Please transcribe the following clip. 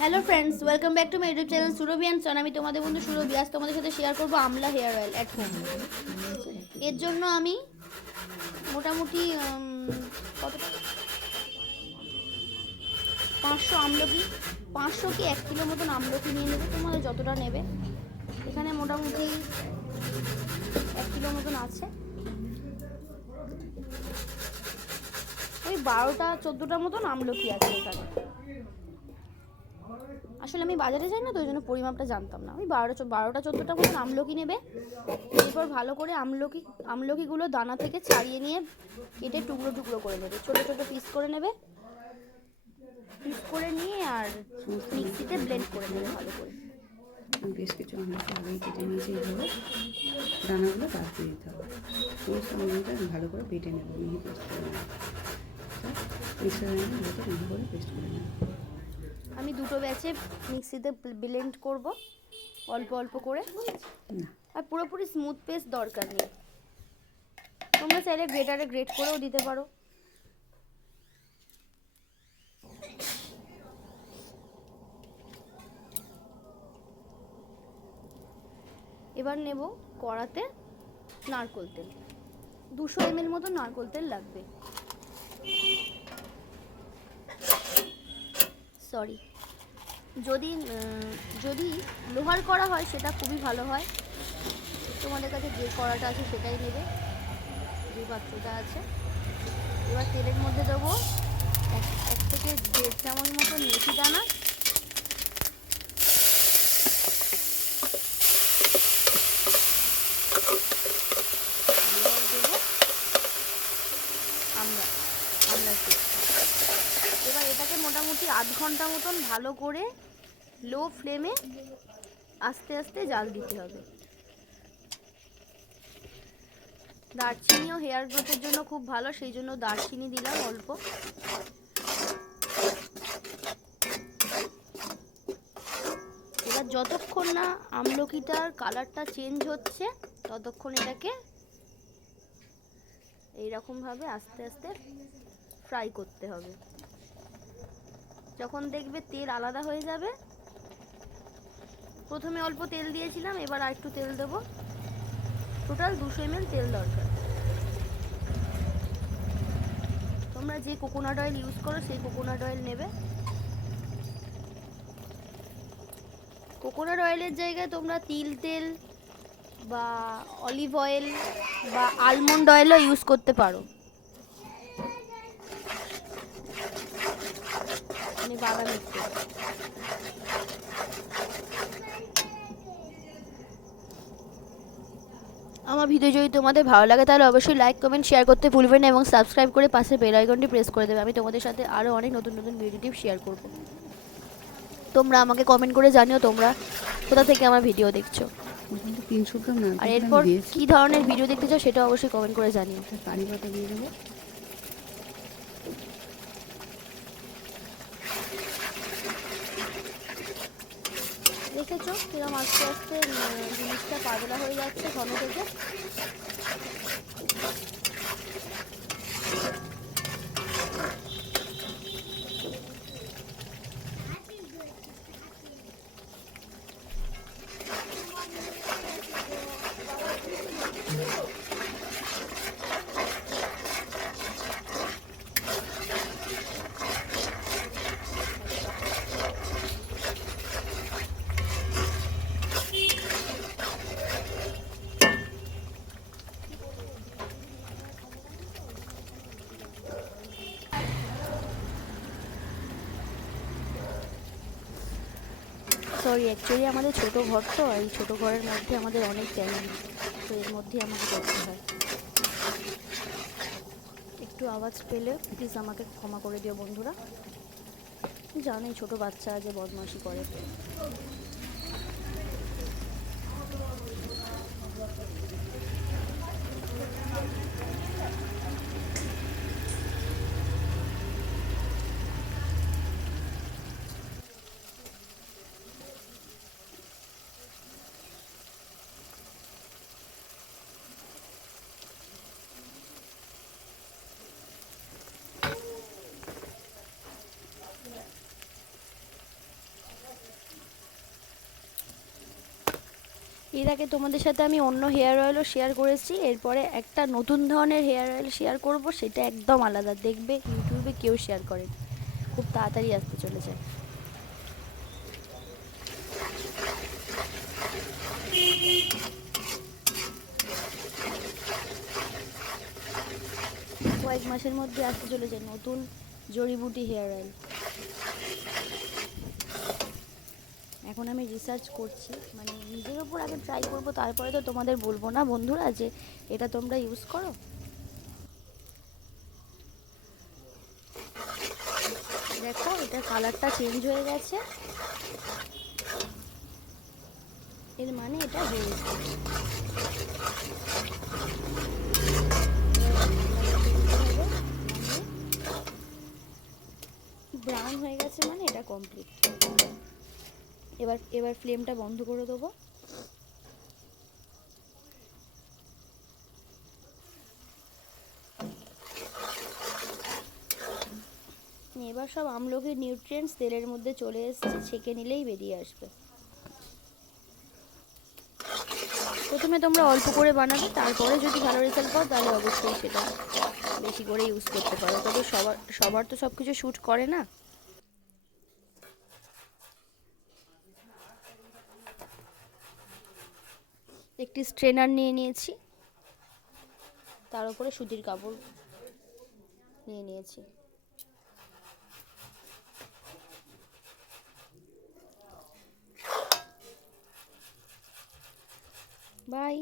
Hello friends, welcome back to my YouTube channel Surabhi and সন। আমি তোমাদের বন্ধু সুরভি। আজ তোমাদের সাথে শেয়ার করবো আমলা হেয়ার অয়েল অ্যাট হোম। এর জন্য আমি মোটামুটি কতটা 500 আমলকি, 500 কি 1 কিলো মতন আমলকি নিয়ে নেবে, তোমাদের যতটা নেবে। এখানে মোটামুটি 1 কিলো মতন আছে, ওই 12টা 14টা মতন আমলকি আছে এখানে। আসলে আমি বাজারে যাই না, তো ওই জন্য পরিমাপটা জানতাম না। ওই 12টা 14টা মতন আমলকি নেবে। এরপর ভালো করে আমলকিগুলো দানা থেকে ছাড়িয়ে নিয়ে কেটে টুকরো টুকরো করে নেবে, ছোটো ছোটো পিস করে নেবে। পিস করে নিয়ে আর মিক্সিতে ব্লেন্ড করে নেবে ভালো করে। বেশ কিছু আমলকি আগেই কেটে নিয়েছি, এইভাবে দানাগুলো বাদ দিয়ে দিতে হবে। সমস্ত আমলকিটা ভালো করে বেটে নেব, মিহি পেস্ট করে নেব। মিক্সারে এনে ভালো করে মিহি করে পেস্ট করে নেব। আমি দুটো ব্যাচে মিক্সিতে ব্লেন্ড করব, অল্প অল্প করে। আর পুরোপুরি স্মুথ পেস্ট দরকার নেই, তোমরা চাইলে গ্রেটারে গ্রেট করেও দিতে পারো। এবার নেব কড়াতে নারকোল তেল, 200 ml মতো নারকোল তেল লাগবে। সরি, যদি যদি লোহার কড়া হয় সেটা খুবই ভালো হয়। তোমাদের কাছে যে কড়াটা আছে সেটাই নেবে, যে পাত্রটা আছে। এবার তেলের মধ্যে দেবো 1 থেকে 1.5 চামচ মতো মেথি দানা, দেবো আমলার পেস্ট। এবার এটাকে মোটামুটি আধ ঘন্টা মতন ভালো করে লো ফ্লেমে আস্তে আস্তে জাল দিতে হবে। দারচিনিও হেয়ার গ্রোথের জন্য খুব ভালো, সেই জন্য দারচিনি দিলাম অল্প। এবার যতক্ষণ না আমলকিটার কালারটা চেঞ্জ হচ্ছে ততক্ষণ এটাকে এইরকমভাবে আস্তে আস্তে ফ্রাই করতে হবে। যখন দেখবে তেল আলাদা হয়ে যাবে, প্রথমে অল্প তেল দিয়েছিলাম, এবার আর একটু তেল দেবো। টোটাল 200 ml তেল দরকার। তোমরা যে কোকোনাট অয়েল ইউজ করো সেই কোকোনাট অয়েল নেবে। কোকোনাট অয়েলের জায়গায় তোমরা তিল তেল বা অলিভ অয়েল বা আলমন্ড অয়েলও ইউজ করতে পারো, মানে বাদামের তেল। আমার ভিডিও যদি তোমাদের ভালো লাগে তাহলে অবশ্যই লাইক কমেন্ট শেয়ার করতে ভুলবে না, এবং সাবস্ক্রাইব করে পাশে বেল আইকনটি প্রেস করে দেবে। আমি তোমাদের সাথে আরও অনেক নতুন নতুন ভিডিও টিপ শেয়ার করব। তোমরা আমাকে কমেন্ট করে জানিও তোমরা কোথা থেকে আমার ভিডিও দেখছো, 300 গ্রাম আর নারকেল এরপর দিয়েছি। কী ধরনের ভিডিও দেখতে চাও সেটা অবশ্যই কমেন্ট করে জানিও। কারি পাতা দিয়ে দেবো। দেখেছো কিরম আস্তে আস্তে জিনিসটা পাতলা হয়ে যাচ্ছে ঘন থেকে। সরি, অ্যাকচুয়ালি আমাদের ছোটো ঘর, তো এই ছোটো ঘরের মধ্যে আমাদের অনেক চ্যালেঞ্জ, তো এর মধ্যেই আমাকে করতে হয়। একটু আওয়াজ পেলে প্লিজ আমাকে ক্ষমা করে দিও বন্ধুরা, জানোই ছোটো বাচ্চা যে বদমাশি করে। এর আগে তোমাদের সাথে আমি অন্য হেয়ার অয়েলও শেয়ার করেছি, এরপরে একটা নতুন ধরনের হেয়ার অয়েল শেয়ার করব, সেটা একদম আলাদা, দেখবে ইউটিউবে কেউ শেয়ার করে, খুব তাড়াতাড়ি আসতে চলেছে। কয়েক মাসের মধ্যে আসতে চলেছে নতুন জড়িবুটি হেয়ার অয়েল। এখন আমি রিসার্চ করছি, মানে নিজের ওপর আগে ট্রাই করব, তারপরে তো তোমাদের বলবো না বন্ধুরা যে এটা তোমরা ইউজ করো। দেখো এটা কালারটা চেঞ্জ হয়ে গেছে, এর মানে এটা হয়েছে। ব্রাউন হয়ে গেছে মানে এটা কমপ্লিট। এবার এবার ফ্লেমটা বন্ধ করে দেবো। এবার সব আমলকির নিউট্রিয়েন্টস তেলের মধ্যে চলে এসেছে, ছেঁকে নিলেই বেরিয়ে আসবে। প্রথমে তোমরা অল্প করে বানাবে, তারপরে যদি ভালো রেজাল্ট পাও তাহলে অবশ্যই সেটা বেশি করে ইউজ করতে পারো, তবে সবার সবার তো সব কিছু শ্যুট করে না। একটি স্ট্রেনার নিয়ে নিয়েছি, তার উপরে সুতির কাপড় নিয়ে নিয়েছি। বাই।